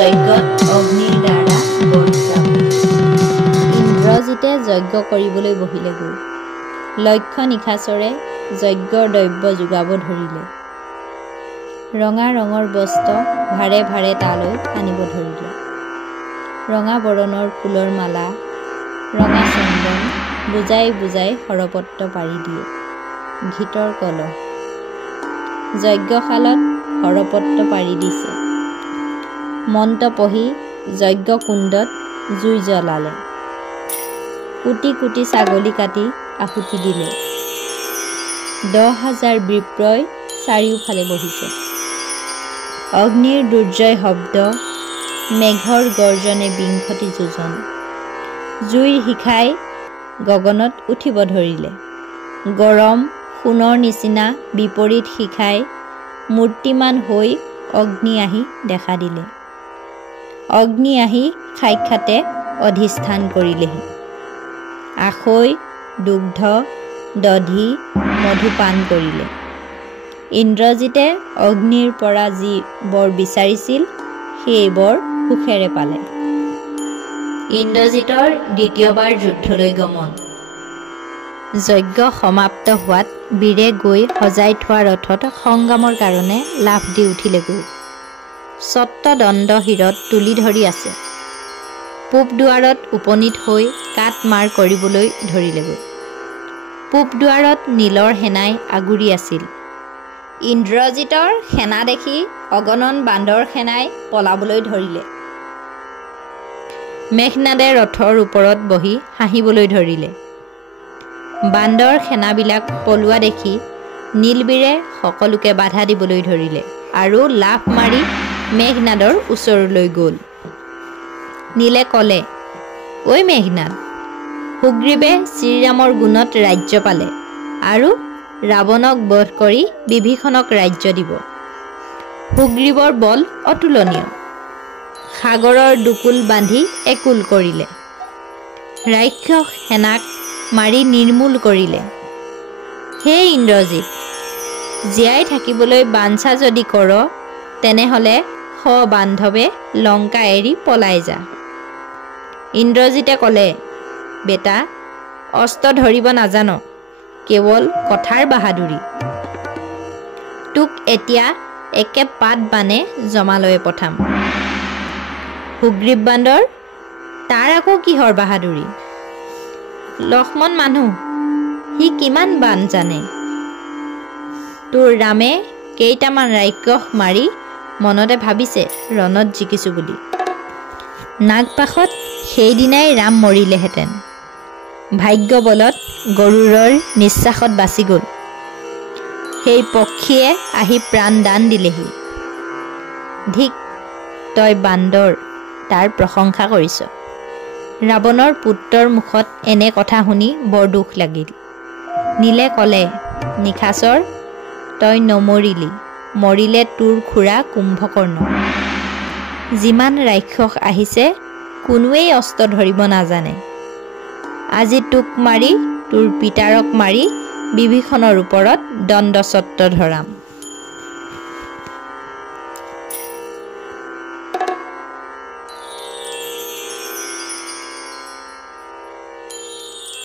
যজ্ঞত অগ্নিৰ দ্বাৰা বৰ্ষাব। ইন্দ্ৰজিতে যজ্ঞ কৰিবলৈ বহিলেগৈ। লক্ষ্য নিশাচৰে যজ্ঞৰ দ্ৰব্য যোগাব ধৰিলে। ৰঙা ৰঙৰ বস্ত্ৰ ভাৰে ভাৰে তালৈ আনিব ধৰিলে। ৰঙা বৰণৰ ফুলৰ মালা, ৰঙা চন্দন বুজাই বুজাই সৰপত্ৰ পাৰি দিয়ে। ঘিতৰ কলহ যজ্ঞশালত সৰপত্ৰ পাৰি দিছে। মন্ত্ৰ পঢ়ি যজ্ঞ কুণ্ডত জুই জ্বলালে। কোটি কোটি ছাগলী কাটি আহুতি দিলে। 10,000 বিপ্ৰই চাৰিওফালে বহিছে। অগ্নিৰ দুৰ্জয় শব্দ, মেঘৰ গৰ্জনে বিংশতি যোজন। জুইৰ শিখাই গগনত উঠিব ধৰিলে। গৰম সোণৰ নিচিনা বিপৰীত শিখাই মূৰ্তিমান হৈ অগ্নি আহি দেখা দিলে। অগ্নি আহি সাক্ষাতে অধিষ্ঠান কৰিলেহি। আখৈ, দুগ্ধ, দধি, মধু পান কৰিলে। ইন্দ্ৰজিতে অগ্নিৰ পৰা যি বৰ বিচাৰিছিল সেই বৰ সুখেৰে পালে। ইন্দ্ৰজিতৰ দ্বিতীয়বাৰ যুদ্ধলৈ গমন। যজ্ঞ সমাপ্ত হোৱাত বীৰে গৈ সজাই থোৱা ৰথত সংগ্ৰামৰ কাৰণে লাফ দি উঠিলেগৈ। ছত্ৰ দণ্ড শিৰত তুলি ধৰি আছে। পূব দুৱাৰত উপনীত হৈ কাট মাৰ কৰিবলৈ ধৰিলেগৈ। পূব দুৱাৰত নীলৰ সেনাই আগুৰি আছিল। ইন্দ্ৰজিতৰ সেনা দেখি অগণন বান্দৰ সেনাই পলাবলৈ ধৰিলে। মেঘনাদে ৰথৰ ওপৰত বহি হাঁহিবলৈ ধৰিলে। বান্দৰ সেনাবিলাক পলোৱা দেখি নীলবীৰে সকলোকে বাধা দিবলৈ ধৰিলে আৰু লাফ মাৰি মেঘনাদৰ ওচৰলৈ গ'ল। নীলে ক'লে, ঐ মেঘনাদ, সুগ্ৰীৱে শ্ৰীৰামৰ গুণত ৰাজ্য পালে আৰু ৰাৱণক বধ কৰি বিভীষণক ৰাজ্য দিব। সুগ্ৰীৱৰ বল অতুলনীয়। সাগৰৰ দুকুল বান্ধি একুল কৰিলে। ৰাক্ষস সেনাক মাৰি নিৰ্মূল কৰিলে। হে ইন্দ্ৰজিৎ, জীয়াই থাকিবলৈ বাঞ্ছা যদি কৰ, তেনেহ'লে সবান্ধৱে লংকা এৰি পলাই যা। ইন্দ্ৰজিতে ক'লে, বেটা, অস্ত্ৰ ধৰিব নাজান, কেৱল কথাৰ বাহাদুৰি। তোক এতিয়া একে পাত বানে জমালয়ে পঠাম। সুগ্ৰীৱ বান্দৰ, তাৰ আকৌ কিহৰ বাহাদুৰি? লক্ষ্মণ মানুহ, সি কিমান বান জানে? তোৰ ৰামে কেইটামান ৰাক্ষস মাৰি মনতে ভাবিছে ৰণত জিকিছোঁ বুলি। নাগপাশত সেইদিনাই ৰাম মৰিলেহেঁতেন। ভাগ্য বলত গৰুড়ৰ নিশ্বাসত বাচি গ'ল। সেই পক্ষীয়ে আহি প্ৰাণ দান দিলেহি। ধিক, তই বান্দৰ, তাৰ প্ৰশংসা কৰিছ। ৰাৱণৰ পুত্ৰৰ মুখত এনে কথা শুনি বৰ দুখ লাগিল। নীলে ক'লে, নিশাচৰ, তই নমৰিলি, মৰিলে তোৰ খুৰা কুম্ভকৰ্ণ। যিমান ৰাক্ষস আহিছে কোনোৱেই অস্ত্ৰ ধৰিব নাজানে। আজি তোক মাৰি তোৰ পিতাৰক মাৰি বিভীষণৰ ওপৰত দণ্ডছত্ৰ ধৰাম।